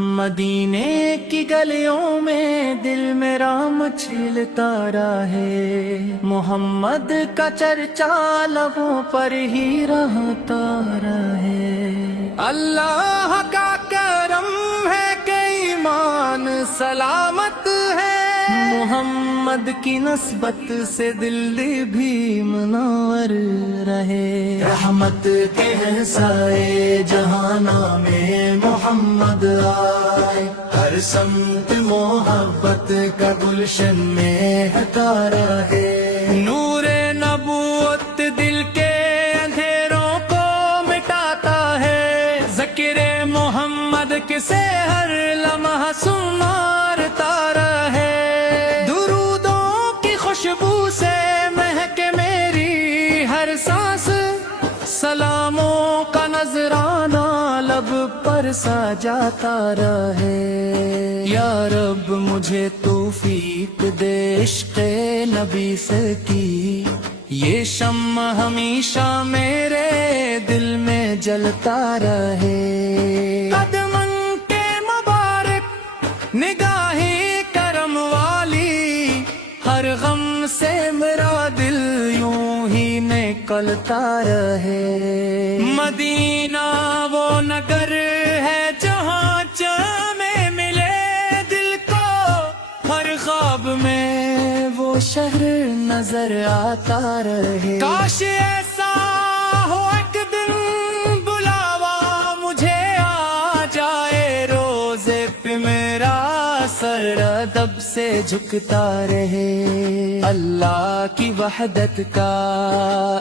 مدینے کی گلیوں میں دل میرا مچلتا رہے، محمد کا چرچا لبوں پر ہی رہتا رہے۔ اللہ کا کرم ہے کہ ایمان سلامت ہے، محمد کی نسبت سے دل بھی منور رہے۔ رحمت کے سائے جہاں میں محمد آئے، ہر سمت محبت کا گلشن میں ہتا رہے۔ نور نبوت دل کے اندھیروں کو مٹاتا ہے، ذکر محمد کسے ہر لمحہ سنارتا رہے۔ درودوں کی خوشبو سے مہک میری ہر سانس، سلاموں کا نذرانہ لب پر سجاتا رہے۔ یا رب مجھے توفیق دے عشق نبی سے کی، یہ شمع ہمیشہ میرے دل میں جلتا رہے۔ قدمن کے مبارک نگاہیں کرم والی، ہر غم سے میرا دل یوں ہی نکلتا رہے۔ مدینہ وہ نگر ہے جہاں میں ملے دل کو، ہر خواب میں وہ شہر نظر آتا رہے۔ کاش ایسا ہو ایک دن بلاوا مجھے آ جائے، روزے پہ میرا سر ادب سے جھکتا رہے۔ اللہ کی وحدت کا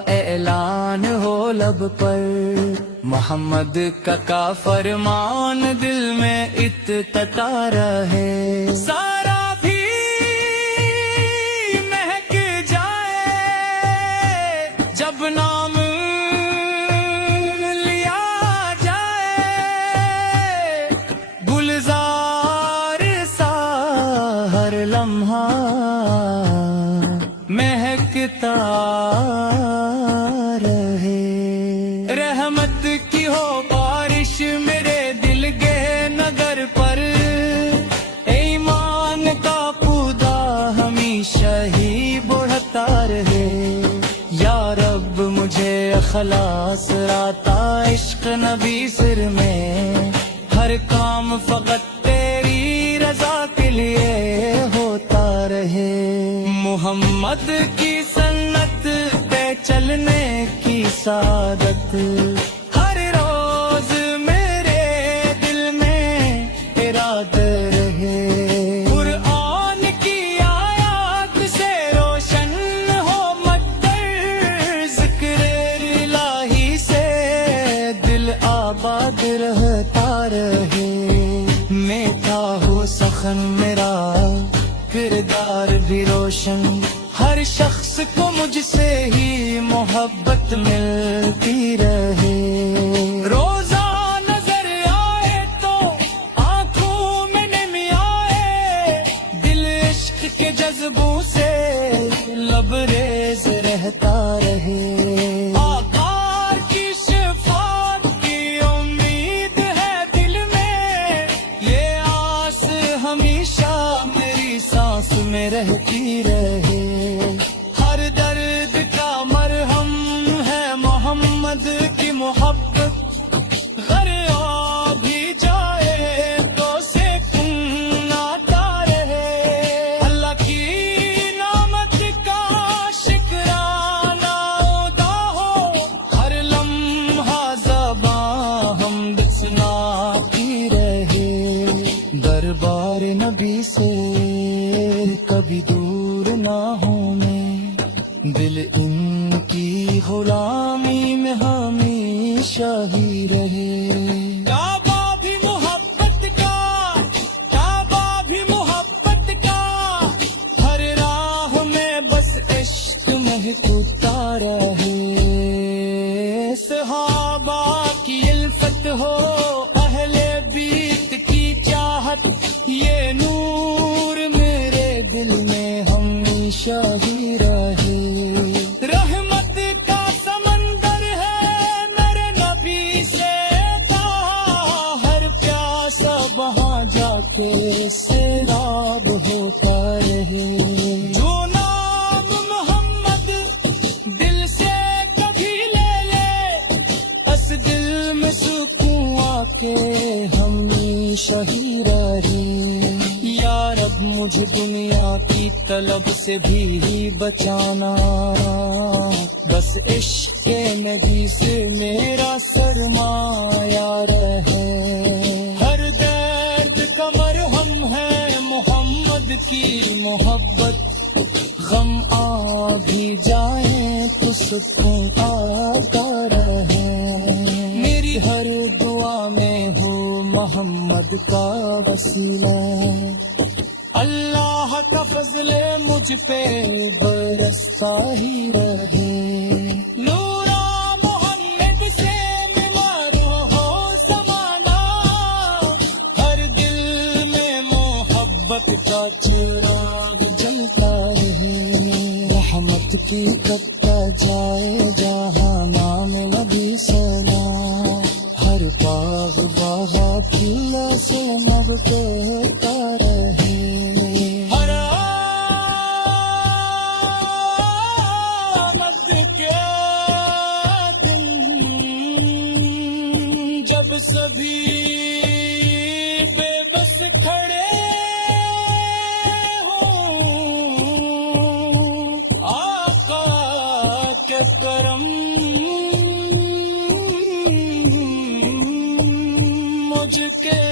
اعلان ہو لب پر، محمد کا فرمان دل میں اتتا رہے۔ سارا بھی مہک جائے جب نام لیا جائے، گلزار سا ہر لمحہ مہکتا رہے۔ رحمت کی ہو بارش میرے دل کے نگر پر، ایمان کا پودا ہمیشہ ہی بڑھتا رہے۔ یا رب مجھے اخلاص راتا عشق نبی سر میں، ہر کام فقط تیری رضا کے لیے ہوتا رہے۔ محمد کی سنت پہ چلنے کی سعادت ہر روز میرے دل میں اراد رہے۔ قرآن کی آیات سے روشن ہو مقدر، ذکر الہی سے دل آباد رہتا رہے۔ میٹھا ہو سخن میرا کردار بھی روشن، ہر شخص کو مجھ سے ہی محبت ملتی رہے۔ روزہ نظر آئے تو آنکھوں میں نمی آئے، دل عشق کے جذبوں سے لبریز رہتا رہے۔ آقا کی شفاعت کی امید ہے دل میں، یہ آس ہمیشہ میری سانس میں رہتی رہے۔ ہر درد کا مرہم ہے محمد کی محبت، غر آ بھی جائے تو سکون آتا رہے۔ اللہ کی نعمت کا شکرانہ ادا ہو، ہر لمحہ زباں حمد سناتی رہے۔ دربار نبی سے کبھی دور نہ ہوں میں، دل ان کی غلامی میں ہمیشہ ہی رہے۔ کعبہ بھی محبت کا، کعبہ بھی محبت کا، ہر راہ میں بس عشق مہکتا رہے۔ صحابہ کی الفت ہو، اہل بیت کی چاہت، یہ نور میرے دل میں ہمیشہ ہی رہے۔ رحمت کا سمندر ہے میرے نبی سے وہاں جا کے سیراب ہوتا رہے. جو نام محمد دل سے کبھی لے لے، اس دل میں سکون آ کے ہمیشہ ہی رہے. یا رب مجھے دنیا کی طلب سے بھی بچانا، بس عشق نبی سے میرا سرمایہ رہے. ہر درد کا مرہم ہے محمد کی محبت، غم آ بھی جائیں تو سکون آتا رہے. میری ہر دعا میں ہو محمد کا وسیلہ، اللہ کا فضل مجھ پہ برستا ہی رہے. نورا محمد سے بیمار ہو زمانہ، ہر دل میں محبت کا چراغ جلتا رہے. رحمت کی تپتا جائے جہاں نام نبی سلام، ہر باغ باغا پھلا سے مبکتا رہے. ہر آمد کے دن جب سبھی بے بس کھڑے کرم مجھ کے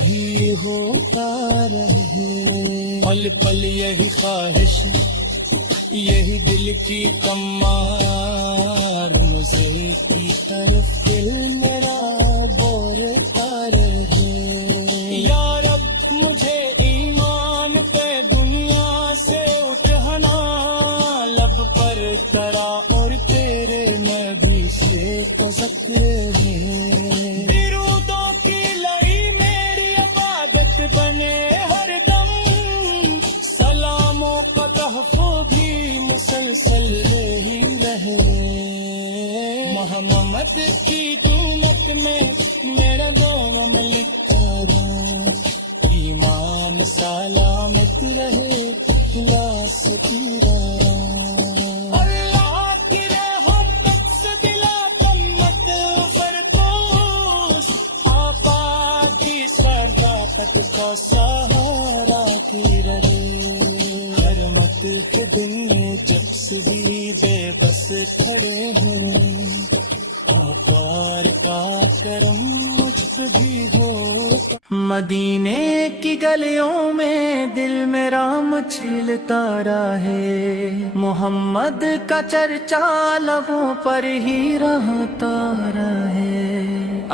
بھی ہوتا رہے. پل پل یہی خواہش، یہی دل کی تمار، مجھے کی طرف دل میرا بولتا رہے. یا رب مجھے ایمان پہ دنیا سے اٹھانا، لب پر ترا اور تیرے نبی سے ذکر ہے. درودوں کی لئی میری عبادت بنے ہر دم، سلاموں کا تحفظ بھی مسلسل ہی رہے. محمد کی دولت میں میرا نام لکھا رہے. ایمان سلامت رہے یا ستیرا. اللہ کی رحمت سے دلا امت فرقوس، آبادی صداقت کا سہارا کی رہے. حرمت کے دن میں جب سے بھی بے بس کھڑے ہیں، آپار کا کرم مجھ پہ بھی ہو. مدینے کی گلیوں میں دل میرا مچھلتا رہے، محمد کا چرچا لبوں پر ہی رہتا رہے.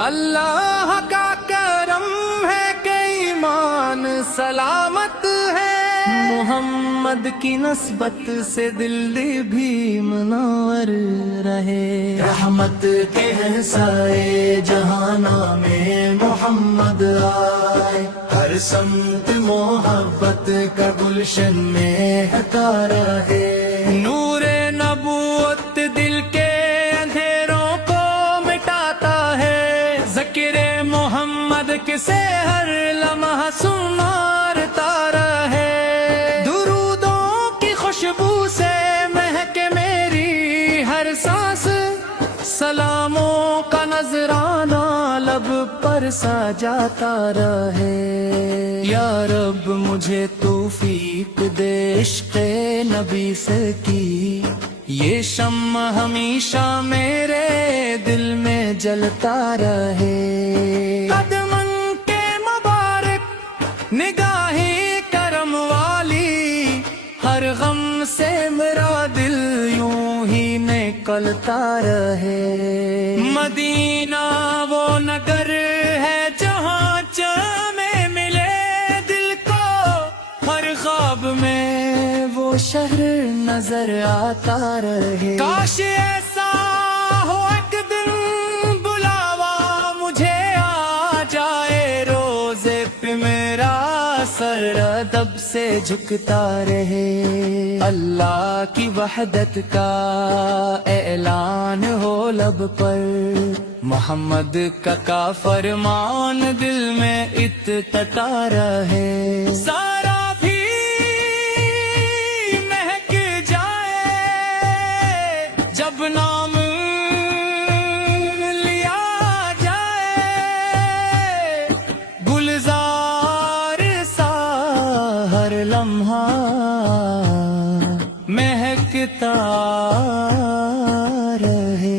اللہ کا کرم ہے کہ ایمان سلامت ہے، محمد کی نسبت سے دل بھی منور رہے. رحمت کے سائے جہاں میں محمد آئے، ہر سمت محبت کا گلشن میں ہتا رہے. نور نبوت دل کے اندھیروں کو مٹاتا ہے، ذکر محمد کسے ہر لمحہ سنارتا رہے. خوشبو سے مہک میری ہر سانس، سلاموں کا نذرانہ لب پر سا جاتا رہے. یا رب مجھے توفیق دے عشق نبی سے کی، یہ شمع ہمیشہ میرے دل میں جلتا رہے. قدمن کے مبارک نگاہیں کرم والی، ہر غم سے میرا دل یوں ہی نکلتا رہے. مدینہ وہ نگر ہے جہاں میں ملے دل کو، ہر خواب میں وہ شہر نظر آتا رہے. کاش ایسا ہو ایک دن بلاوا مجھے آ جائے، روزے پہ میرا سر ادب سے جھکتا رہے. اللہ کی وحدت کا اعلان ہو لب پر، محمد کا فرمان دل میں اتتا رہے، سارا بھی مہک جائے جب نام لیا جائے، گلزار سا ہر لمحہ مہکتا رہے،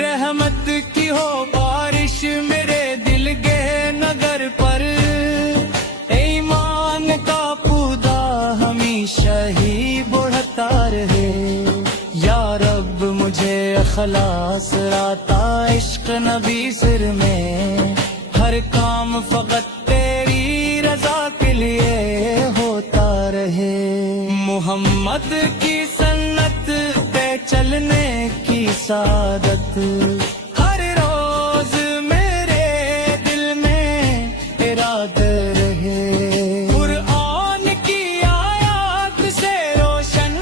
رحمت کی ہو بارش میرے دل کے نگر پر، ایمان کا پودا ہمیشہ ہی بڑھتا رہے، یا رب مجھے اخلاص راتا عشق نبی سر میں، ہر کام فقط تیری رضا کے لیے ہوتا رہے، محمد کی سنت پہ چلنے کی سعادت ہر روز میرے دل میں ارادہ رہے، قرآن کی آیات سے روشن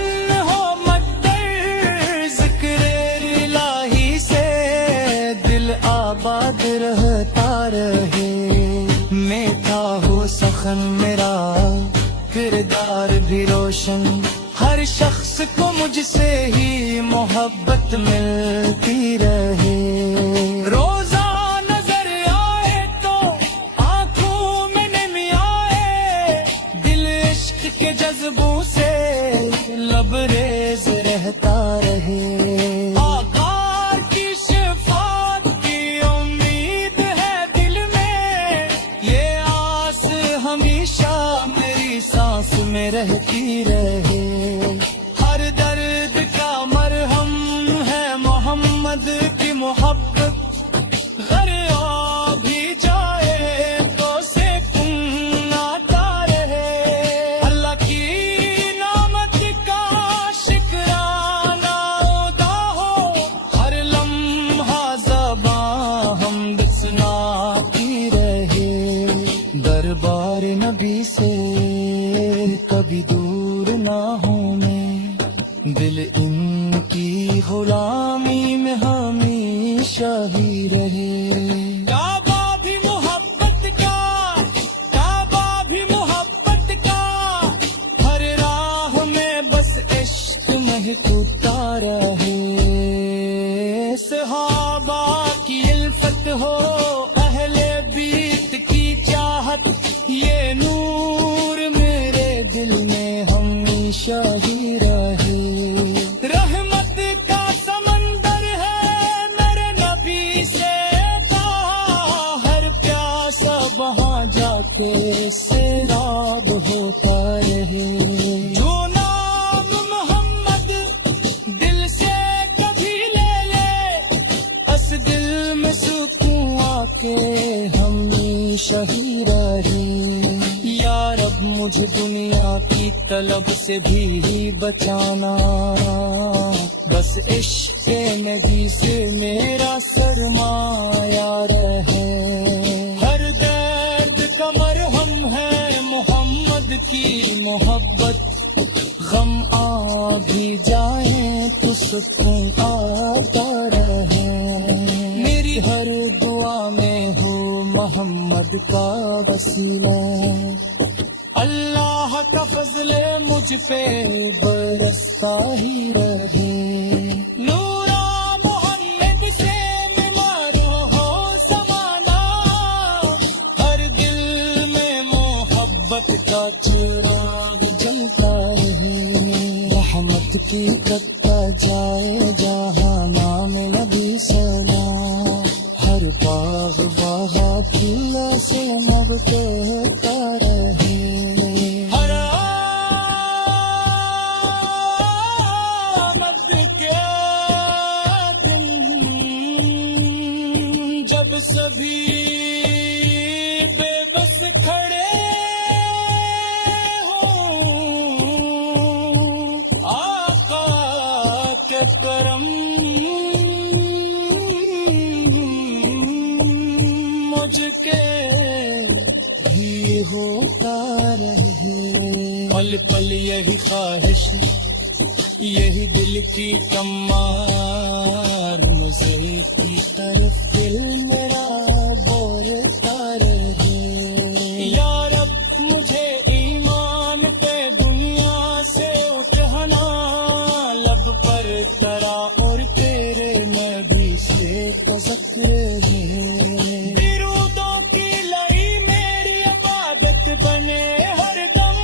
ہو مدر، ذکر الہی سے دل آباد رہتا رہے، میٹھا ہو سخن میرا کردار بھی روشن، ہر شخص کو مجھ سے ہی محبت ملتی رہے، روزہ نظر آئے تو آنکھوں میں نمی آئے، دل عشق کے جذبوں سے لبریز رہتا رہے، آقا کی شفاعت کی امید ہے دل میں، یہ آس ہمیشہ میری سانس میں رہتی رہے، ہر درد کا مرہم ہے محمد کی محبت، غر آ بھی جائے تو سکون آتا رہے، اللہ کی نعمت کا شکرانہ ادا ہو، ہر لمحہ زباں حمد سناتی رہے، دربار نبی سے کبھی دور نہ ہوں میں، دل ان کی غلامی میں ہمیشہ ہی رہے، کعبہ بھی محبت کا، کعبہ بھی محبت کا، ہر راہ میں بس عشق مہکتا رہے، صحابہ کی الفت ہو اہل بیت کی چاہت، یہ نور میرے دل میں ہمیشہ ہی رہے، رحمت کا سمندر ہے میرے نبی سے باہر، پیاسا وہاں جا کے سیراب ہوتا رہے، جو نام محمد دل سے کبھی لے لے، اس دل میں سکون آ کے ہمیشہ ہی رہے، یا رب مجھے دنیا کی طلب سے بھی بچانا، بس عشق نبی سے میرا سرمایہ رہے، ہر درد کا مرہم ہے محمد کی محبت، غم آ بھی جائے تو سکون آتا رہے، میری ہر دعا میں ہو محمد کا وسیلہ، اللہ کا فضل مجھ پہ برستا ہی رہے، نورا محمد سے بیمارو ہو زمانہ، ہر دل میں محبت کا چراغ جلتا رہے، رحمت کی کرتا جائے جہاں نام نبی سلام، ہر باغ باغا کھلا سے مبتتا رہے، ہر آمد کے دن جب سبھی بے بس کھڑے ہوں، آقا کے کرم مجھ کے بھی ہوتا رہے، پل پل یہی خواہش یہی دل کی کمار مجھے کی طرف دل میرا بولتا رہے. یا رب مجھے ایمان پہ دنیا سے اٹھانا، لب پر ترا اور تیرے نبی سے تو ذکر ہے. درودوں کی لئی میری عبادت بنے ہر دم،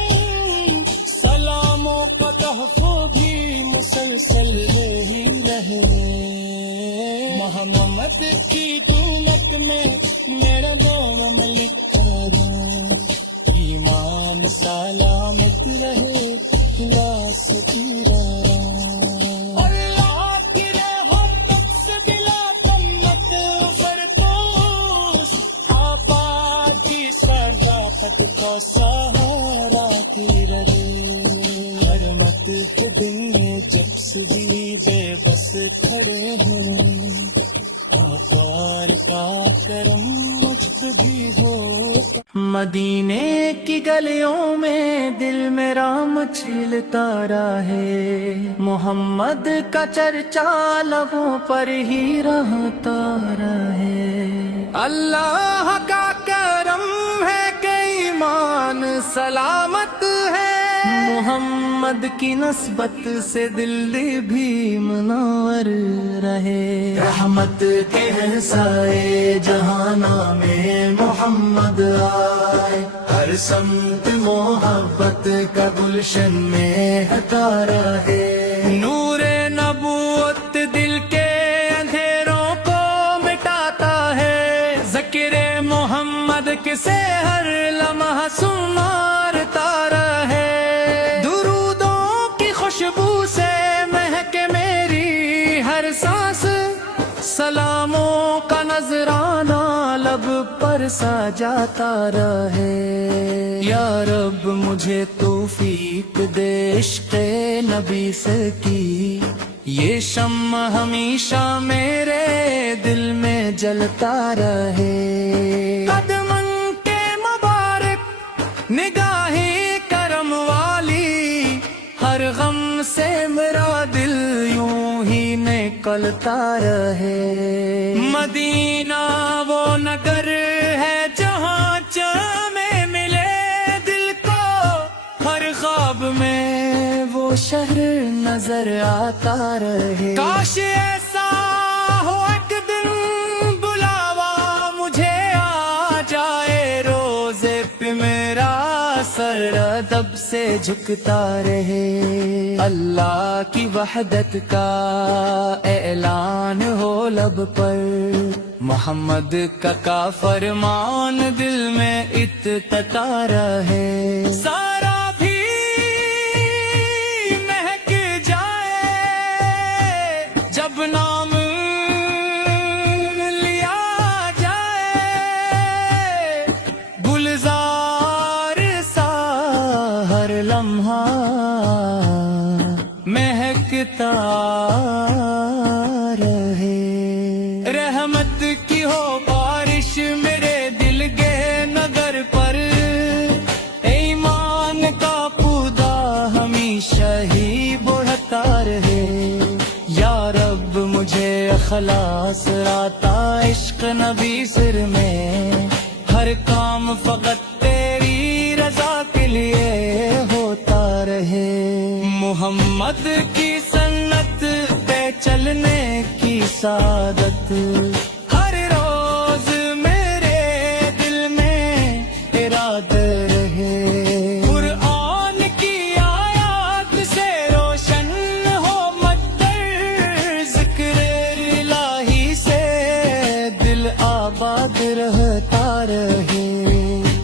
سلاموں کا تحفظ بھی مسلسل ہی رہے. محمد کی دولت میں میرا نام لکھا ہے، ایمان سلامت رہے واسطی رہے. اللہ کی رحم تب سے بلا قیمت فرپوش، آقا کی صداقت کا سہارا کی رہے. حرمت کے دن میں جب بھی بے بس کھڑے ہیں، آقا کا کرم مجھ پہ بھی ہو. مدینے کی گلیوں میں دل میرا مچلتا رہے، محمد کا چرچا لبوں پر ہی رہتا رہے. اللہ کا کرم ہے کہ ایمان سلامت ہے، محمد کی نسبت سے دل بھی منور رہے. رحمت کے سائے جہانا میں محمد آئے، ہر سمت محبت کا گلشن میں ہتا رہے. نور نبوت دل کے اندھیروں کو مٹاتا ہے، ذکر محمد کسے ہر لمحہ سنارتا رہے. درودوں کی خوشبو سے مہک میری ہر سانس، سلاموں کا نذرانہ لب پر سجاتا رہے. یا رب مجھے توفیق دے عشق نبی سے کی، یہ شمع ہمیشہ میرے دل میں جلتا رہے. قدمن کے مبارک نگاہیں کرم والی، ہر غم سے میرا دل یوں ہی نکلتا رہے. مدینہ وہ نگر ہے جہاں میں ملے دل کو، ہر خواب میں وہ شہر نظر آتا رہے. کاش ایسا ہو ایک دن بلاوا مجھے آ جائے، روزے پہ میرا سر ادب سے جھکتا رہے. اللہ کی وحدت کا اعلان ہو لب پر، محمد کا فرمان دل میں اتتا رہے. سارا بھی مہک جائے جب نام لیا جائے، گلزار سا ہر لمحہ مہکتا رہے. رحمت کی ہو بارش میرے دل کے نگر پر، ایمان کا پودا ہمیشہ ہی بڑھتا رہے. یا رب مجھے اخلاص راتا عشق نبی سر میں، ہر کام فقط تیری رضا کے لیے ہوتا رہے. محمد کی سنت پہ چلنے کی سعادت ہر روز میرے دل میں اراد رہے. قرآن کی آیات سے روشن ہو مدر، ذکر الہی سے دل آباد رہتا رہے.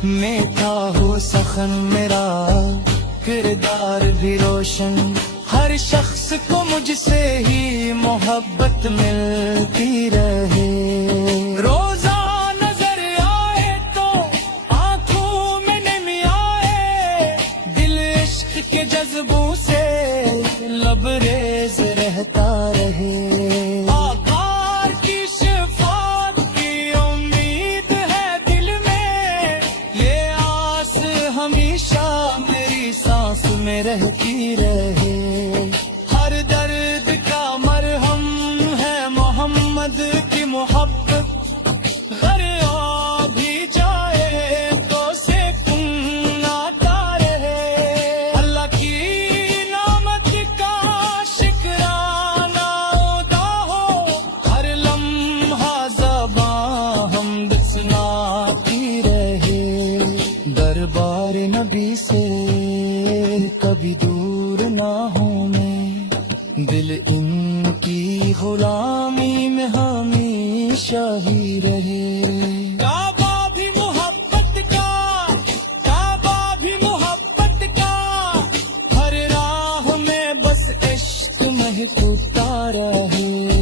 میٹھا ہو سخن میرا کردار بھی روشن، ہر شخص کو مجھ سے ہی محبت ملتی رہے. روزہ نظر آئے تو آنکھوں میں نمی آئے، دل عشق کے جذبوں سے لبریز رہتا رہے. آقا کی شفاعت کی امید ہے دل میں، یہ آس ہمیشہ میری سانس میں رہتی رہے. ہر کبھی دور نہ ہوں میں، دل ان کی غلامی میں ہمیشہ ہی رہے۔ کعبہ بھی محبت کا، کعبہ بھی محبت کا، ہر راہ میں بس عشق مہکتا رہے۔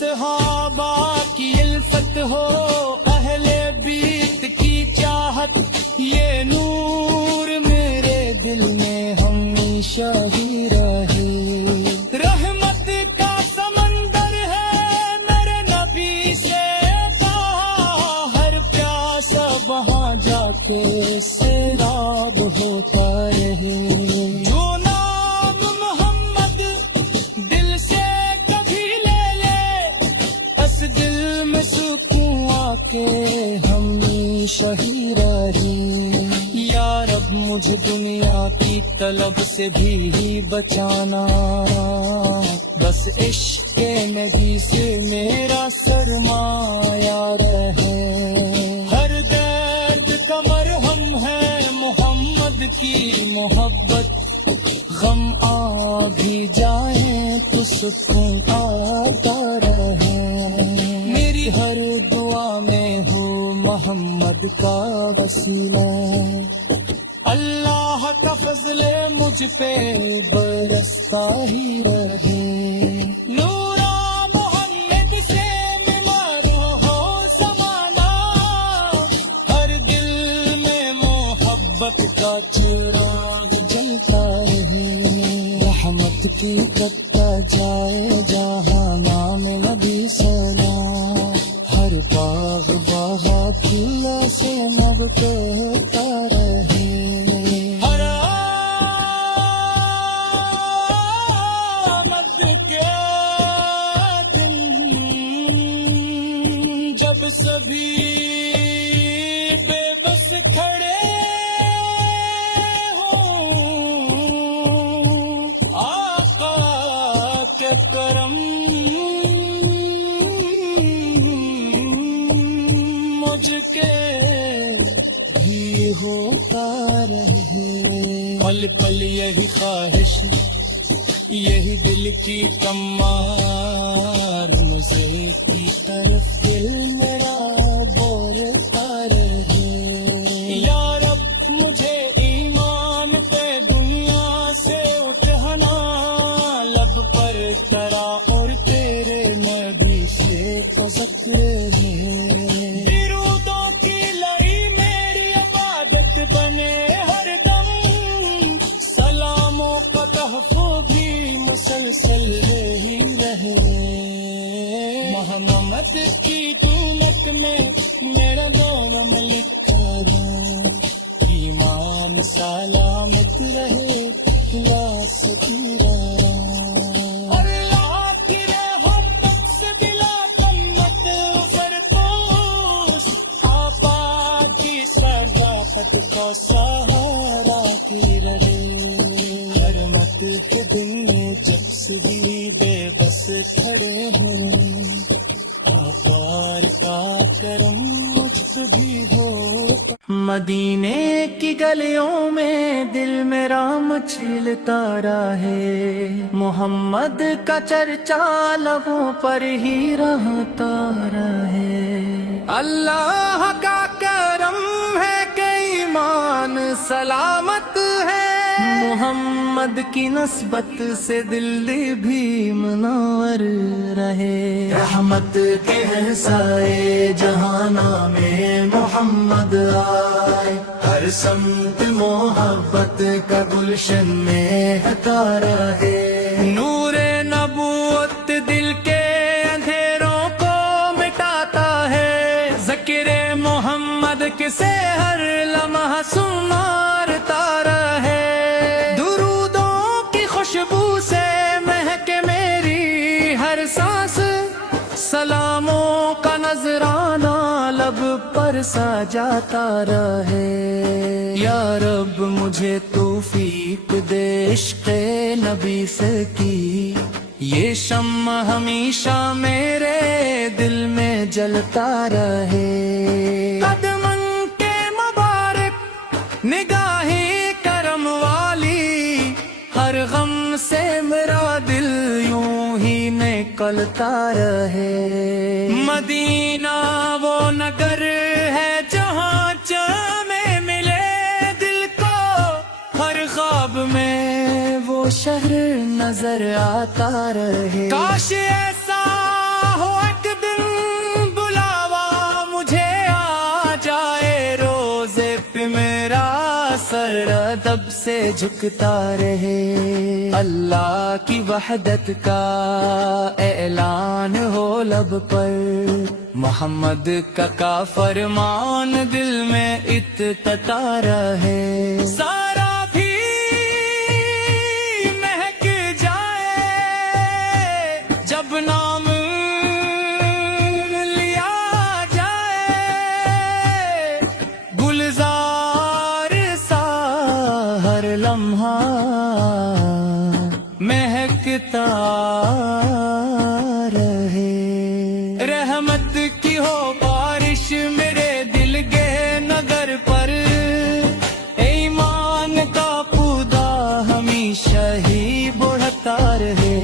صحابہ کی الفت ہو، اہل بیت کی چاہت، یہ نور میرے دل میں ہمیشہ ہی رہے۔ رحمت کا سمندر ہے میرے نبی سے کہا، ہر پیاسا وہاں جا کے سیراب ہوتا رہے۔ جو نام محمد دل سے کبھی لے لے، اس دل میں سکون آ کے ہمیشہ ہی رہے۔ یا رب مجھے دنیا کی طلب سے بھی بچانا، بس عشق نبی سے میرا سرمایہ رہے۔ ہر درد کا مرہم ہے محمد کی محبت، غم آ بھی جائے تو سکون آتا رہے۔ میری ہر دعا میں ہو محمد کا وسیلہ، اللہ کا فضل مجھ پہ برستا ہی رہے۔ نورا محمد سے بیمار ہو زمانہ، ہر دل میں محبت کا چراغ جلتا رہے۔ رحمت کی کرتا جائے جہاں نام نبی سلام، ہر باغ باغا کھلا سے نب کرتا رہے۔ ہر آمد کے دن جب سبھی بے بس کھڑے کرم مجھ کے بھی ہوتا رہے۔ پل پل یہی خواہش، یہی دل کی تمار، مجھے کی طرف دل میرا بولتا رہے۔ یا رب مجھے ایمان پہ دنیا سے اٹھانا، لب پر کرا اور تیرے نبی سے کو ذکر ہے۔ درودوں کی لئی میری عبادت بنے ہر دم، سلاموں کا تحفظ بھی مسلسل ہی رہے۔ محمد کی دولت میں میرا نام لکھا ہے، ایمان سلامت رہے یا سکیرہ۔ اللہ کی محبت سے بلا قیمت فرپوش، آبا کی صداقت کا سہارا کی رہے۔ حرمت کے دن میں جب سے بھی بے بس کھڑے ہیں، آپار کا کرم مجھ تو بھی ہو۔ مدینے کی گلیوں میں دل میرا مچلتا رہے، محمد کا چرچا لبوں پر ہی رہتا رہے۔ اللہ کا کرم ہے کہ ایمان سلامت ہے، محمد کی نسبت سے دل بھی منور رہے۔ رحمت کے سائے جہاں میں محمد آئے، ہر سمت محبت کا گلشن میں ہتا رہے۔ نور نبوت دل کے اندھیروں کو مٹاتا ہے، ذکر محمد کسے ہر لمحہ سنارتا رہے۔ خوشبو سے مہک میری ہر سانس، سلاموں کا نذرانہ لب پر سا جاتا رہے۔ یا رب مجھے توفیق دے عشق نبی سے کی، یہ شمع ہمیشہ میرے دل میں جلتا رہے۔ قدمن کے مبارک نگاہیں کرم والے نکلتا رہے۔ مدینہ وہ نگر ہے جہاں چمیں ملے دل کو، ہر خواب میں وہ شہر نظر آتا رہے۔ کاش ایسا ہو ایک دن بلاوا مجھے آ جائے، روزے پہ میرا سر ادب سے جھکتا رہے۔ اللہ کی وحدت کا اعلان ہو لب پر، محمد کا فرمان دل میں اتتا رہے۔ سارا بھی مہک جائے جب نام لیا جائے، گلزار سا ہر لمحہ مہکتا رہے۔ رحمت کی ہو بارش میرے دل کے نگر پر، ایمان کا پودا ہمیشہ ہی بڑھتا رہے۔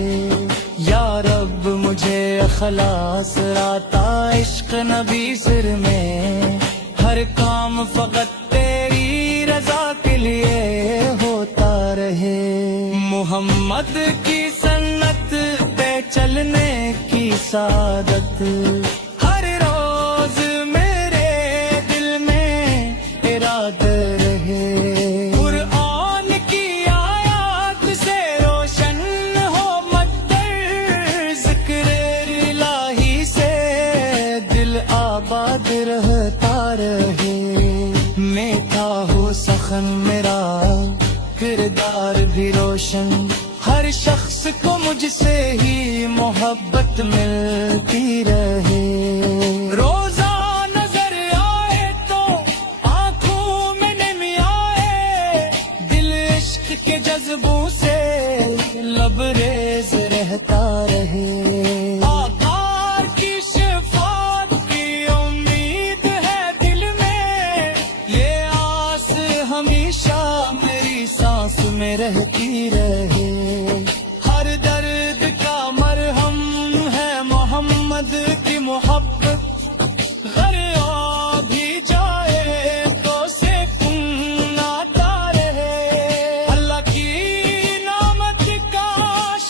یا رب مجھے اخلاص راتا عشق نبی سر میں، ہر کام فقط تیری رضا کے لیے ہوتا رہے۔ محمد کی سنت پہ چلنے کی سعادت ہر روز میرے دل میں اراد رہے۔ قرآن کی آیات سے روشن ہو مدر، ذکر الہی سے دل آباد رہتا رہے۔ میٹھا ہو سخن میرا کردار بھی روشن، ہر شخص کو مجھ سے ہی محبت ملتی رہے۔ روزہ نظر آئے تو آنکھوں میں نمی آئے، دل عشق کے جذبوں سے لبریز رہتا رہے۔ آقا کی شفاعت کی امید ہے دل میں، یہ آس ہمیشہ میری سانس میں رہتی رہے۔ ہر درد کا مرہم ہے محمد کی محبت، غر آ بھی جائے تو سکون آتا رہے۔ اللہ کی نعمت کا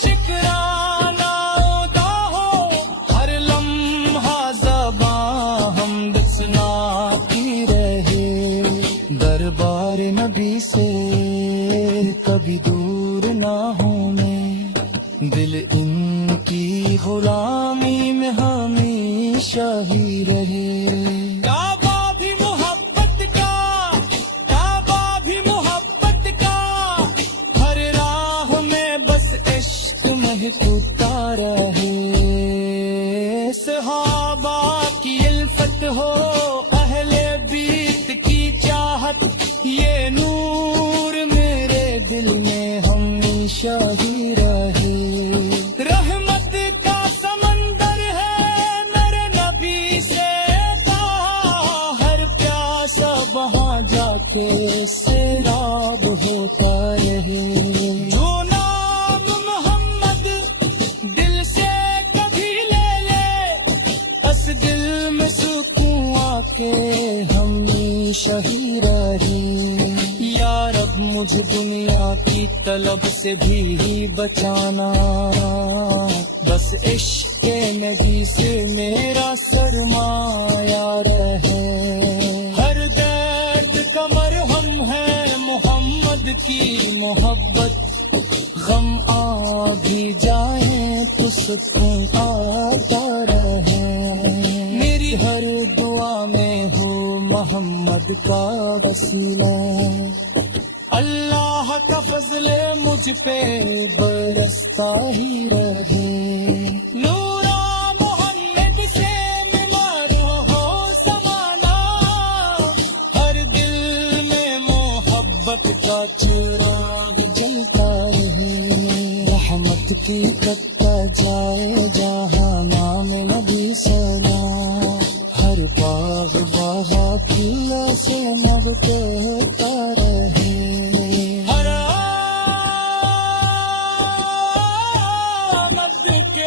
شکرانہ ادا ہو، ہر لمحہ زباں حمد سناتی رہے۔ دربار نبی سے کبھی دور نہ ہوں میں، دل ان کی غلامی میں ہمیشہ ہی رہے۔ کعبہ بھی محبت کا، کعبہ بھی محبت کا، ہر راہ میں بس عشق مہکتا رہے۔ صحابہ کی الفت ہو، اہل بیت کی چاہت، یہ نور میرے دل میں ہمیشہ ہی رہے۔ رحمت کا سمندر ہے میرے نبی سے کہا، ہر پیاسا وہاں جا کے سیراب ہوتا رہے۔ جو نام محمد دل سے کبھی لے لے، اس دل میں سکون آ کے ہمیشہ ہی رہے۔ یا رب مجھے دنیا کی طلب سے بھی بچانا، بس عشق نبی سے میرا سرمایہ رہے۔ ہر درد کا مرہم ہے محمد کی محبت، غم آ بھی جائے تو سکون آتا رہے۔ میری ہر دعا میں ہو محمد کا وسیلہ، اللہ کا فضل مجھ پہ برستا ہی رہے۔ نورا محمد سے بیمار ہو زمانہ، ہر دل میں محبت کا چراغ جلتا رہے۔ رحمت کی تکتا جائے جہاں نام نبی سلام، ہر باغ باغا پھلا سے مبتتا رہے۔ ہر آمد کے